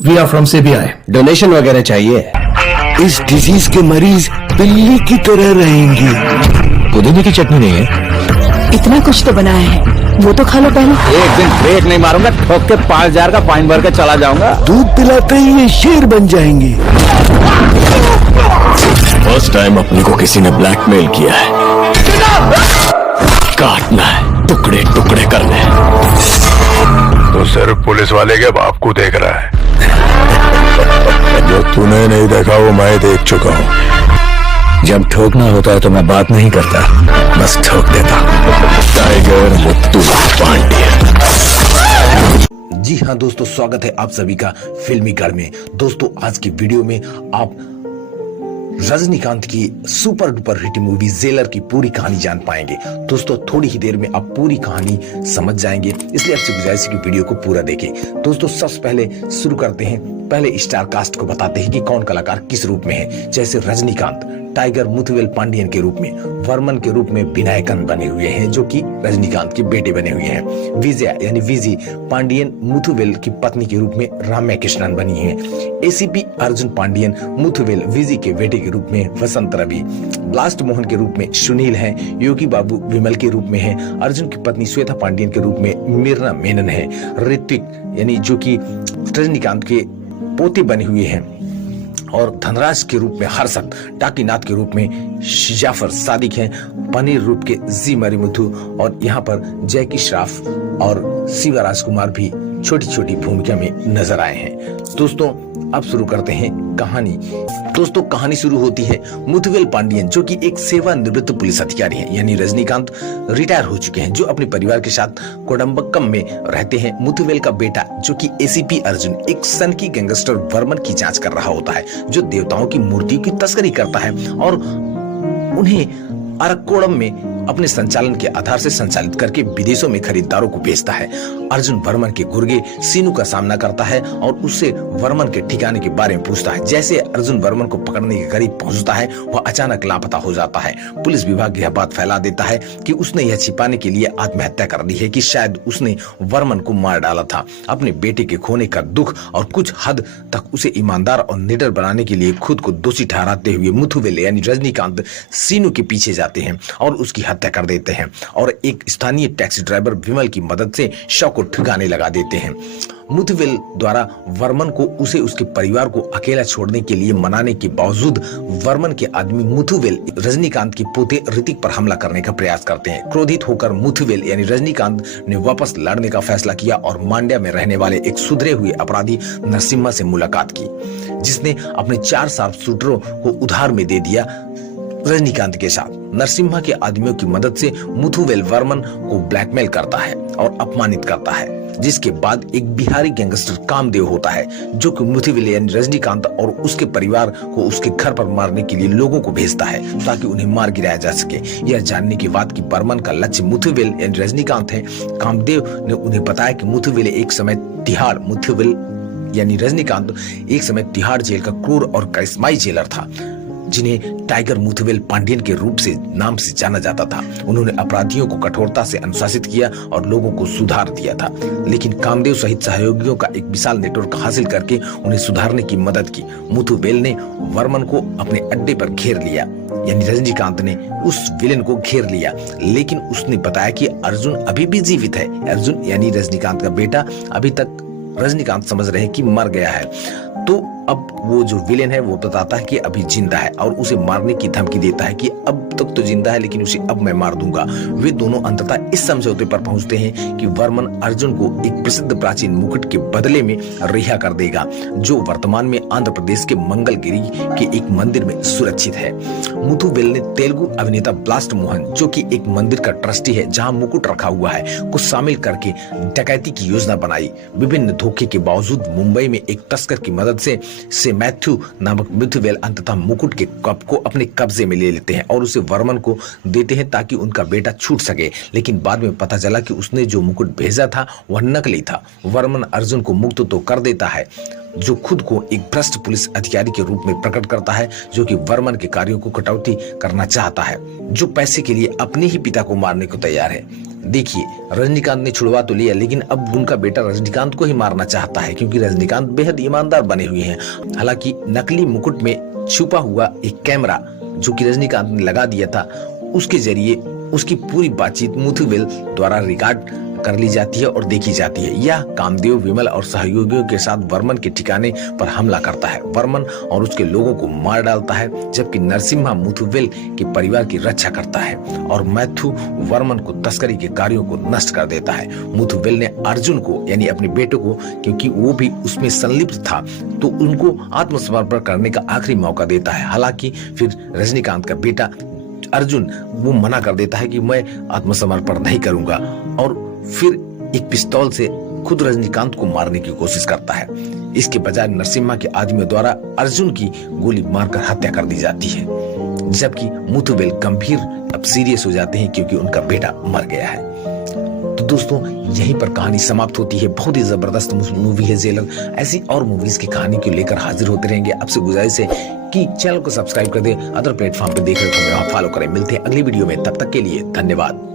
We are from CBI. Donation वगैरह चाहिए? इस डिजीज के मरीज बिल्ली की तरह रहेंगे। पुदीने की चटनी नहीं है? इतना कुछ तो बनाया है, वो तो खा लो पहले। एक दिन ब्रेक नहीं मारूंगा, ठोक के 5,000 का फाइन भर के चला जाऊंगा। दूध पिलाते ही ये शेर बन जाएंगे। फर्स्ट टाइम अपने को किसी ने ब्लैकमेल किया है। काटना है, टुकड़े टुकड़े करने हैं। तो सिर्फ पुलिस वाले के बाप को देख रहा है। जो तूने नहीं देखा वो मैं देख चुका हूँ। जब ठोकना होता है तो मैं बात नहीं करता, बस ठोक देता। टाइगर मुत्तु पांड्यन। जी हाँ दोस्तों, स्वागत है आप सभी का फिल्मी गढ़ में। दोस्तों आज की वीडियो में आप रजनीकांत की super duper hit movie jailer की पूरी कहानी जान पाएंगे। दोस्तों थोड़ी ही देर में आप पूरी कहानी समझ जाएंगे, इसलिए आपसे गुजारिश है कि वीडियो को पूरा देखें। दोस्तों सबसे पहले शुरू करते हैं, पहले स्टार कास्ट को बताते हैं कि कौन कलाकार किस रूप में है। जैसे रजनीकांत टाइगर मुथुवेल पांडियन के रूप में, वर्मन के रूप में विनायकन बने हुए हैं जो कि रजनीकांत के बेटे बने हुए हैं। विजया यानी विजी पांडियन मुथुवेल की पत्नी के रूप में राम्या कृष्णन बनी है। एसीपी अर्जुन पांडियन मुथुवेल विजी के बेटे के रूप में वसंत रवि। ब्लास्ट मोहन के रूप में सुनील है। योगी बाबू विमल के रूप में है। अर्जुन की पत्नी श्वेता पांडियन के रूप में मीरना मेनन है। ऋत्विक यानी जो कि रजनीकांत के पोते बने हुए हैं। और धनराज के रूप में हर्षद, टाकीनाथ के रूप में जाफर सादिक हैं। पनीर रूप के जी मरीमुथु और यहाँ पर जैकी श्रॉफ और शिवा राजकुमार भी छोटी छोटी भूमिका में नजर आए हैं। दोस्तों अब शुरू करते हैं कहानी। दोस्तों कहानी शुरू होती है मुथुवेल पांडियन जो कि एक सेवानिवृत्त पुलिस अधिकारी हैं, यानी रजनीकांत रिटायर हो चुके हैं, जो अपने परिवार के साथ कोडम्बक्कम में रहते हैं। मुथुवेल का बेटा जो कि एसीपी अर्जुन एक सनकी गैंगस्टर वर्मन की जांच कर रहा होता है, जो देवताओं की मूर्तियों की तस्करी करता है और उन्हें अरक्कोणम में अपने संचालन के आधार से संचालित करके विदेशों में खरीदारों को बेचता है। अर्जुन वर्मन के गुर्गे सीनू का सामना करता है और उससे वर्मन के ठिकाने के बारे में पूछता है। जैसे अर्जुन वर्मन को पकड़ने के करीब पहुंचता है, वह अचानक लापता हो जाता है। पुलिस विभाग यह बात फैला देता है कि उसने यह छिपाने के लिए आत्महत्या कर दी है कि शायद उसने वर्मन को मार डाला था। अपने बेटे के खोने का दुख और कुछ हद तक उसे ईमानदार और निडर बनाने के लिए खुद को दोषी ठहराते हुए मुथुवेल यानी रजनीकांत सीनू के पीछे जाते हैं और उसकी हत्या कर देते हैं और एक स्थानीय टैक्सी ड्राइवर विमल की मदद से शव को ठिकाने लगा देते हैं। मुथुवेल द्वारा वर्मन को उसे उसके परिवार को अकेला छोड़ने के लिए मनाने के बावजूद वर्मन के आदमी मुथुवेल रजनीकांत के पोते ऋतिक पर हमला करने का प्रयास करते हैं। क्रोधित होकर मुथुवेल यानी रजनीकांत ने वापस लड़ने का फैसला किया और मांड्या में रहने वाले एक सुधरे हुए अपराधी नरसिम्हा से मुलाकात की, जिसने अपने 4 शार्प शूटरों को उधार में दे दिया। रजनीकांत के साथ नरसिम्हा के आदमियों की मदद से मुथुवेल वर्मन को ब्लैकमेल करता है और अपमानित करता है, जिसके बाद एक बिहारी गैंगस्टर कामदेव होता है जो कि मुथुवेल यानी रजनीकांत और उसके परिवार को उसके घर पर मारने के लिए लोगों को भेजता है ताकि उन्हें मार गिराया जा सके। यह जानने के बाद कि वर्मन का लक्ष्य मुथुवेल यानी रजनीकांत है, कामदेव ने उन्हें बताया कि मुथुवेल एक समय तिहाड़ मुथुवेल यानी रजनीकांत एक समय तिहाड़ जेल का क्रूर और करिश्माई जेलर था, जिन्हें टाइगर मुथुवेल पांडियन के रूप से नाम से जाना जाता था। उन्होंने अपराधियों को कठोरता से अनुशासित किया और लोगों को सुधार दिया था, लेकिन कामदेव सहित सहयोगियों का एक विशाल नेटवर्क हासिल करके उन्हें सुधारने की मदद की। मुथुवेल ने वर्मन को अपने अड्डे पर घेर लिया, यानी रजनीकांत ने उस विलेन को घेर लिया, लेकिन उसने बताया कि अर्जुन अभी भी जीवित है। अर्जुन यानी रजनीकांत का बेटा अभी तक रजनीकांत समझ रहे हैं कि मर गया है। तो अब वो जो विलेन है वो बताता है कि अभी जिंदा है और उसे मारने की धमकी देता है कि अब तक तो जिंदा है लेकिन उसे अब मैं मार दूंगा। वे दोनों अंततः इस समझौते पर पहुंचते हैं कि वर्मन अर्जुन को एक प्रसिद्ध प्राचीन मुकुट के बदले में रिहा कर देगा, जो वर्तमान में आंध्र प्रदेश के मंगलगिरी के एक मंदिर में सुरक्षित है। मुथुवेल ने तेलुगु अभिनेता ब्लास्ट मोहन जो कि एक मंदिर का ट्रस्टी है जहां मुकुट रखा हुआ है को शामिल करके डकैती की योजना बनाई। विभिन्न धोखे के बावजूद मुंबई में एक तस्कर की मदद से मैथ्यू नामक मुथुवेल अंततः मुकुट के कप को अपने कब्जे में ले लेते हैं और उसे वर्मन को देते हैं ताकि उनका बेटा छूट सके, लेकिन बाद में पता चला कि उसने जो मुकुट भेजा था वह नकली था। वर्मन अर्जुन को मुक्त तो कर देता है, जो खुद को एक भ्रष्ट पुलिस अधिकारी के रूप में प्रकट करता है, जो कि वर्मन के कार्यों को कटौती करना चाहता है, जो पैसे के लिए अपने ही पिता को मारने को तैयार है। देखिए, रजनीकांत ने छुड़वा तो लिया, लेकिन अब उनका बेटा रजनीकांत को ही मारना चाहता है, क्योंकि रजनीकांत बेहद ईमानदार बने हुए हैं। हालांकि नकली मुकुट में छुपा हुआ एक कैमरा जो कि रजनीकांत ने लगा दिया था, उसके जरिए उसकी पूरी बातचीत मुथुवेल द्वारा रिकॉर्ड कर ली जाती है और देखी जाती है। यह कामदेव, विमल और सहयोगियों के साथ वर्मन के ठिकाने पर हमला करता है। वर्मन और उसके लोगों को मार डालता है, जबकि नरसिम्हा मुथुवेल के परिवार की रक्षा करता है और मैथ्यू वर्मन को तस्करी के कार्यों को नष्ट कर देता है। मुथुवेल ने अर्जुन को यानी अपने बेटे को, क्योंकि वो भी उसमें संलिप्त था, तो उनको आत्मसमर्पण करने का आखिरी मौका देता है। हालांकि फिर रजनीकांत का बेटा अर्जुन वो मना कर देता है कि मैं आत्मसमर्पण नहीं करूंगा, और फिर एक पिस्तौल से खुद रजनीकांत को मारने की कोशिश करता है। इसके बजाय नरसिम्हा के आदमियों द्वारा अर्जुन की गोली मारकर हत्या कर दी जाती है, जबकि मुथुवेल गंभीर अब सीरियस हो जाते हैं क्योंकि उनका बेटा मर गया है। तो दोस्तों, यहीं पर कहानी समाप्त होती है। बहुत ही जबरदस्त मूवी है जेलर। ऐसी और मूवीज की कहानी को लेकर हाजिर होते रहेंगे। आपसे गुजारिश है कि चैनल को सब्सक्राइब कर दे, अदर प्लेटफॉर्म पे देख रहे हो तो फॉलो करें। मिलते हैं अगली वीडियो में, तब तक के लिए धन्यवाद।